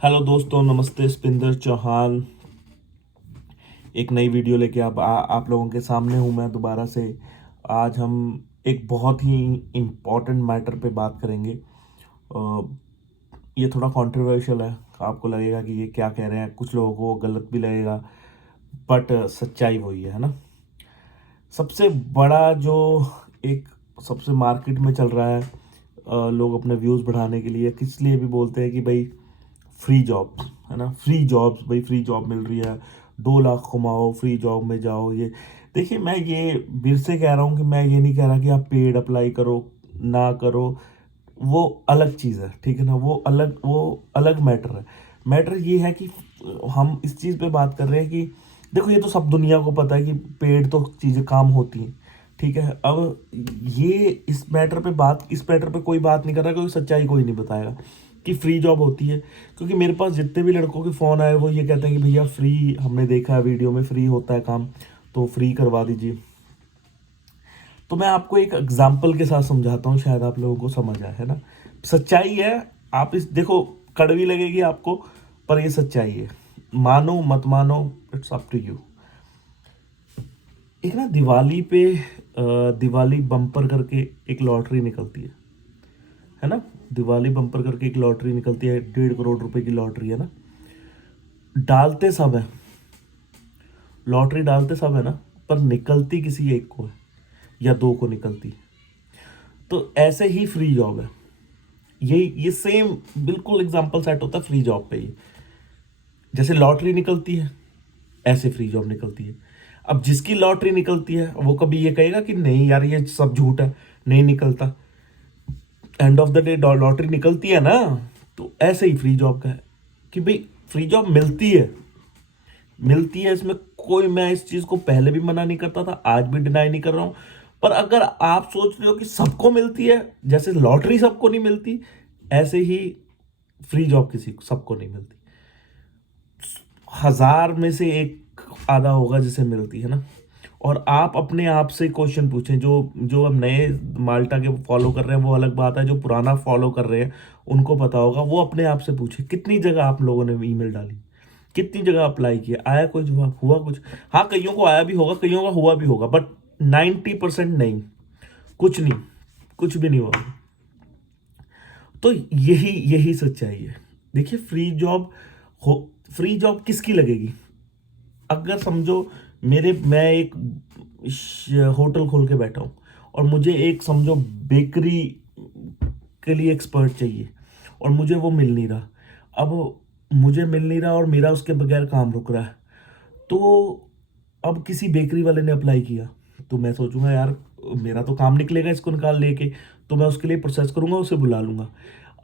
Hello दोस्तों, नमस्ते। स्पिंदर चौहान एक नई वीडियो लेके आप लोगों के सामने हूँ मैं दोबारा से। आज हम एक बहुत ही इम्पोर्टेंट मैटर पे बात करेंगे। ये थोड़ा कंट्रोवर्शियल है, आपको लगेगा कि ये क्या कह रहे हैं, कुछ लोगों को गलत भी लगेगा, बट सच्चाई वही है ना। सबसे बड़ा जो एक सबसे मार्केट में चल रहा है, लोग अपने व्यूज़ बढ़ाने के लिए किस लिए भी बोलते हैं कि भाई फ्री जॉब्स है ना, फ्री जॉब्स, भाई फ्री जॉब मिल रही है, 2 लाख कमाओ, फ्री जॉब में जाओ। ये देखिए, मैं ये फिर से कह रहा हूँ कि मैं ये नहीं कह रहा कि आप पेड अप्लाई करो ना करो, वो अलग चीज़ है, ठीक है ना। वो अलग मैटर है। मैटर ये है कि हम इस चीज़ पे बात कर रहे हैं कि देखो, ये तो सब दुनिया को पता है कि पेड तो चीज़ें काम होती हैं, ठीक है। अब ये इस मैटर पे कोई बात नहीं कर रहा, क्योंकि सच्चाई कोई नहीं बताएगा कि फ्री जॉब होती है। क्योंकि मेरे पास जितने भी लड़कों के फ़ोन आए, वो ये कहते हैं कि भैया फ्री, हमने देखा है वीडियो में फ्री होता है काम, तो फ्री करवा दीजिए। तो मैं आपको एक एग्जाम्पल के साथ समझाता हूँ, शायद आप लोगों को समझ आए, है ना। सच्चाई है। आप इस देखो, कड़वी लगेगी आपको, पर ये सच्चाई है। मानो मत मानो, इट्स अप टू यू। एक ना दिवाली पे दिवाली बम्पर करके एक लॉटरी निकलती है ना। दिवाली बम्पर करके एक लॉटरी निकलती है, 1.5 करोड़ रुपए की लॉटरी है ना। डालते सब है, लॉटरी डालते सब है ना, पर निकलती किसी एक को है या दो को निकलती। तो ऐसे ही फ्री जॉब है। ये सेम बिल्कुल एग्जांपल सेट होता है फ्री जॉब पे ही। जैसे लॉटरी निकलती है, ऐसे फ्री जॉब निकलती है। अब जिसकी लॉटरी निकलती है, वो कभी ये कहेगा कि नहीं यार, ये सब झूठ है, नहीं निकलता। End of the day lottery निकलती है ना। तो ऐसे ही फ्री जॉब का है कि भाई फ्री जॉब मिलती है इसमें कोई, मैं इस चीज को पहले भी मना नहीं करता था, आज भी डिनाई नहीं कर रहा हूं। पर अगर आप सोच रहे हो कि सबको मिलती है, जैसे लॉटरी सबको नहीं मिलती, ऐसे ही फ्री जॉब किसी को सबको नहीं मिलती। 1000 में से एक आधा होगा जिसे मिलती है ना। और आप अपने आप से क्वेश्चन पूछें, जो जो अब नए माल्टा के फॉलो कर रहे हैं वो अलग बात है, जो पुराना फॉलो कर रहे हैं उनको पता होगा। वो अपने आप से पूछे, कितनी जगह आप लोगों ने ईमेल डाली, कितनी जगह अप्लाई किया, आया कुछ, हुआ कुछ। हाँ, कईयों को आया भी होगा, कईयों का हुआ भी होगा, बट 90% नहीं, कुछ नहीं, कुछ भी नहीं हुआ। तो यही यही सच्चाई है। देखिए, हो फ्री जॉब किसकी लगेगी? अगर समझो, मैं एक होटल खोल के बैठा हूँ, और मुझे एक समझो बेकरी के लिए एक्सपर्ट चाहिए, और मुझे वो मिल नहीं रहा। अब मुझे मिल नहीं रहा और मेरा उसके बगैर काम रुक रहा है। तो अब किसी बेकरी वाले ने अप्लाई किया, तो मैं सोचूंगा यार, मेरा तो काम निकलेगा इसको निकाल लेके, तो मैं उसके लिए प्रोसेस करूंगा, उसे बुला लूंगा।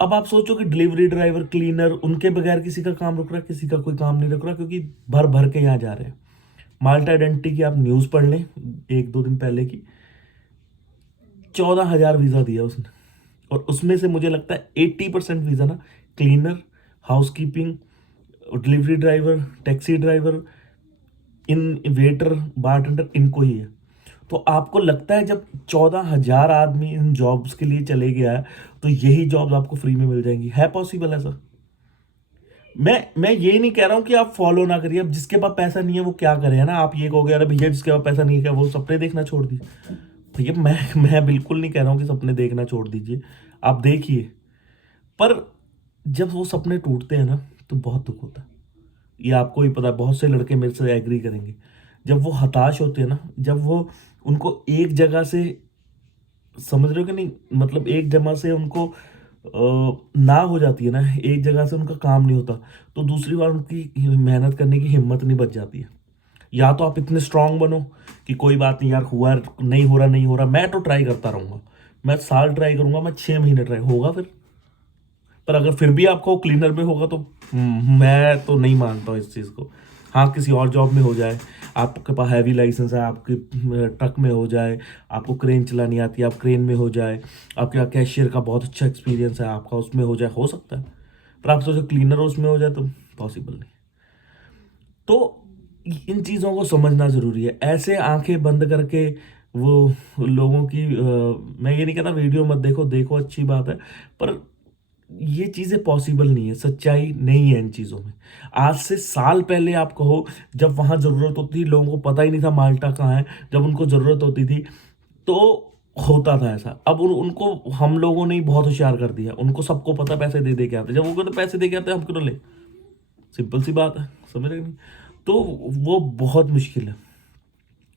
अब आप सोचो कि डिलीवरी ड्राइवर, क्लीनर, उनके बगैर किसी का काम रुक रहा है, किसी का कोई काम नहीं रुक रहा, क्योंकि भर भर के यहाँ जा रहे हैं। माल्टा आइडेंटिटी की आप न्यूज़ पढ़ लें, 1-2 दिन पहले की। 14,000 वीज़ा दिया उसने, और उसमें से मुझे लगता है 80% वीज़ा ना cleaner, housekeeping, delivery driver, taxi driver, इन वेटर, बारटेंडर, इनको ही है। तो आपको लगता है जब 14,000 आदमी इन जॉब्स के लिए चले गया है, तो यही जॉब्स आपको फ्री में मिल जाएंगी? है पॉसिबल ऐसा? मैं ये नहीं कह रहा हूँ कि आप फॉलो ना करिए। अब जिसके पास पैसा नहीं है वो क्या करे, है ना। आप ये कहोगे अरे भैया, जिसके पास पैसा नहीं है क्या वो सपने देखना छोड़ दीजिए? भैया, मैं बिल्कुल नहीं कह रहा हूँ कि सपने देखना छोड़ दीजिए, आप देखिए। पर जब वो सपने टूटते हैं ना, तो बहुत दुख होता है। ये आपको ही पता है, बहुत से लड़के मेरे से एग्री करेंगे। जब वो हताश होते हैं ना, जब वो उनको एक जगह से, समझ रहे हो कि नहीं, मतलब एक जगह से उनको ना हो जाती है ना, एक जगह से उनका काम नहीं होता, तो दूसरी बार उनकी मेहनत करने की हिम्मत नहीं बच जाती है। या तो आप इतने स्ट्रांग बनो कि कोई बात नहीं यार, हुआ नहीं हो रहा, मैं तो ट्राई करता रहूंगा, मैं साल ट्राई करूंगा, मैं 6 महीने ट्राई होगा फिर। पर अगर फिर भी आपका वो क्लीनर में होगा, तो मैं तो नहीं मानता हूँ इस चीज़ को। हाँ, किसी और जॉब में हो जाए, आपके पास हैवी लाइसेंस है, आपके ट्रक में हो जाए, आपको क्रेन चलानी आती है, आप क्रेन में हो जाए, आपके यहाँ कैशियर का बहुत अच्छा एक्सपीरियंस है आपका, उसमें हो जाए, हो सकता है। पर आप सोचो क्लीनर उसमें हो जाए, तो पॉसिबल नहीं। तो इन चीज़ों को समझना ज़रूरी है। ऐसे आंखें बंद करके वो लोगों की मैं ये नहीं कहता वीडियो मत देखो, देखो अच्छी बात है, पर ये चीज़ें पॉसिबल नहीं है, सच्चाई नहीं है इन चीज़ों में। आज से साल पहले आप कहो, जब वहाँ ज़रूरत होती थी, लोगों को पता ही नहीं था माल्टा कहाँ है, जब उनको ज़रूरत होती थी, तो होता था ऐसा। अब उनको हम लोगों ने ही बहुत होशियार कर दिया, उनको सबको पता, पैसे दे के आते, जब वो कहते पैसे दे के आते हम क्यों ना ले, सिंपल सी बात है, समझ रहे कि नहीं? तो वो बहुत मुश्किल है,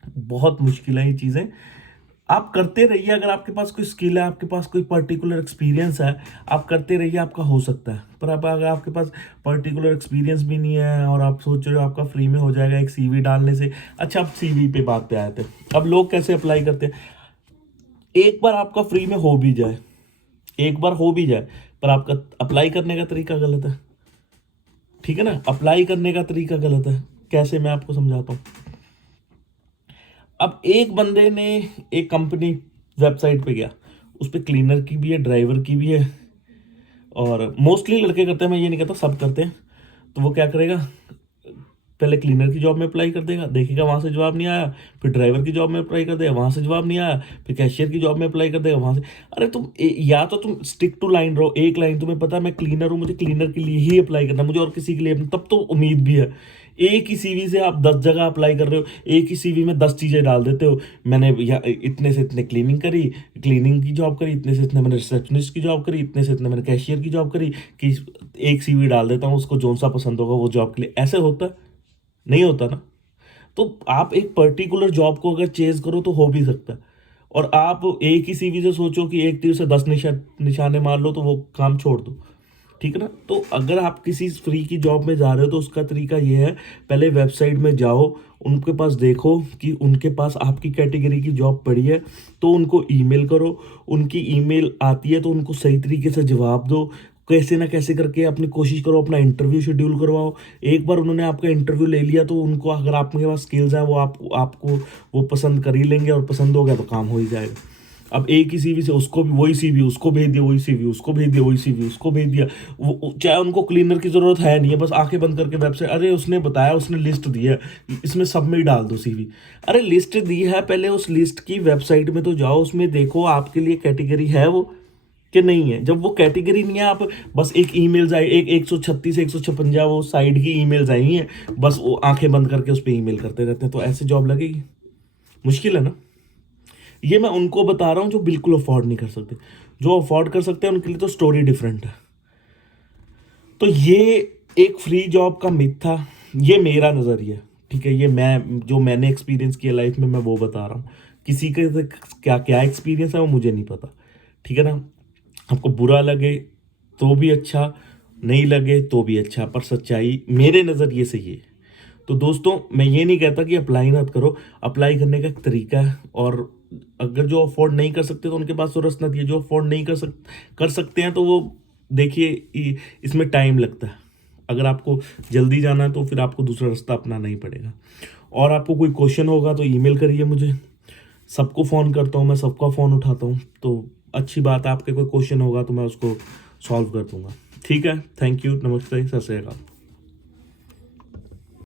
बहुत मुश्किल है ये चीज़ें। आप करते रहिए, अगर आपके पास कोई स्किल है, आपके पास कोई पर्टिकुलर एक्सपीरियंस है, आप करते रहिए, आपका हो सकता है। पर अब अगर आपके पास पर्टिकुलर एक्सपीरियंस भी नहीं है और आप सोच रहे हो आपका फ्री में हो जाएगा एक सीवी डालने से। अच्छा, अब सीवी पे बात पे आए थे। अब लोग कैसे अप्लाई करते हैं? एक बार आपका फ्री में हो भी जाए, एक बार हो भी जाए, पर आपका अप्लाई करने का तरीका गलत है, ठीक है ना? अप्लाई करने का तरीका गलत है। कैसे, मैं आपको समझाता हूँ। अब एक बंदे ने एक कंपनी वेबसाइट पे गया, उस पे क्लीनर की भी है, ड्राइवर की भी है, और मोस्टली लड़के करते हैं, मैं ये नहीं कहता सब करते हैं। तो वो क्या करेगा, पहले क्लीनर की जॉब में अप्लाई कर देगा, देखेगा वहाँ से जवाब नहीं आया, फिर ड्राइवर की जॉब में अप्लाई कर देगा, वहाँ से जवाब नहीं आया, फिर कैशियर की जॉब में अप्लाई कर देगा, वहाँ से। अरे तुम या तो तुम स्टिक टू लाइन रहो, एक लाइन, तुम्हें पता है मैं क्लीनर हूँ, मुझे क्लीनर के लिए ही अप्लाई करना, मुझे और किसी के लिए तब तो उम्मीद भी है। एक ही सीवी से आप 10 जगह अप्लाई कर रहे हो, एक ही सीवी में 10 चीज़ें डाल देते हो। मैंने इतने से इतने क्लीनिंग करी, क्लीनिंग की जॉब करी, इतने से इतने मैंने रिसेप्शनिस्ट की जॉब करी, इतने से इतने मैंने कैशियर की जॉब करी, कि एक सीवी डाल देता हूँ, उसको जो सा पसंद होगा वो जॉब के लिए। ऐसे होता है? नहीं होता ना। तो आप एक पर्टिकुलर जॉब को अगर चेज करो तो हो भी सकता है, और आप एक ही सीवी से सोचो कि एक तीर से 10 निशाने मार लो, तो वो काम छोड़ दो, ठीक है ना? तो अगर आप किसी फ्री की जॉब में जा रहे हो तो उसका तरीका ये है, पहले वेबसाइट में जाओ, उनके पास देखो कि उनके पास आपकी कैटेगरी की जॉब पड़ी है, तो उनको ईमेल करो। उनकी ईमेल आती है तो उनको सही तरीके से जवाब दो, कैसे ना कैसे करके अपनी कोशिश करो, अपना इंटरव्यू शेड्यूल करवाओ। एक बार उन्होंने आपका इंटरव्यू ले लिया तो उनको, अगर आपके पास स्किल्स हैं, वो आपको वो पसंद कर ही लेंगे, और पसंद हो गया तो काम हो ही जाएगा। अब एक ही सीवी से उसको भी वही सीवी, उसको भेज दिया वही सीवी, उसको भेज दिया वही सीवी, उसको भेज दिया। वो चाहे उनको क्लीनर की जरूरत है नहीं है, बस आंखें बंद करके वेबसाइट, अरे उसने बताया, उसने लिस्ट दी है, इसमें सब में ही डाल दो सीवी। अरे लिस्ट दी है, पहले उस लिस्ट की वेबसाइट में तो जाओ, उसमें देखो आपके लिए कैटेगरी है वो कि नहीं है। जब वो कैटेगरी नहीं है, आप बस एक ईमेल आई, एक 136 156 वो साइड की ईमेल्स आई हैं, बस वो आंखें बंद करके उस पर ईमेल करते रहते हैं, तो ऐसे जॉब लगेगी? मुश्किल है ना। ये मैं उनको बता रहा हूँ जो बिल्कुल अफोर्ड नहीं कर सकते। जो अफोर्ड कर सकते हैं उनके लिए तो स्टोरी डिफरेंट है। तो ये एक फ्री जॉब का मिथ था, ये मेरा नज़रिया, ठीक है? ये जो मैंने एक्सपीरियंस किया लाइफ में, मैं वो बता रहा हूँ। किसी के क्या क्या एक्सपीरियंस है वो मुझे नहीं पता, ठीक है ना? आपको बुरा लगे तो भी अच्छा, नहीं लगे तो भी अच्छा, पर सच्चाई मेरे नज़रिए से ये है। तो दोस्तों, मैं ये नहीं कहता कि अप्लाई मत करो, अप्लाई करने का एक तरीका है, और अगर जो अफोर्ड नहीं कर सकते तो उनके पास तो रस नहीं है। जो अफोर्ड नहीं कर सकते हैं तो वो देखिए, इसमें टाइम लगता है। अगर आपको जल्दी जाना है तो फिर आपको दूसरा रास्ता अपनाना ही पड़ेगा। और आपको कोई क्वेश्चन होगा तो ईमेल करिए मुझे, सबको फ़ोन करता हूँ मैं, सबका फ़ोन उठाता हूँ, तो अच्छी बात है। आपके कोई क्वेश्चन होगा तो मैं उसको सॉल्व कर दूंगा, ठीक है? थैंक यू, नमस्ते, सत श्री अकाल।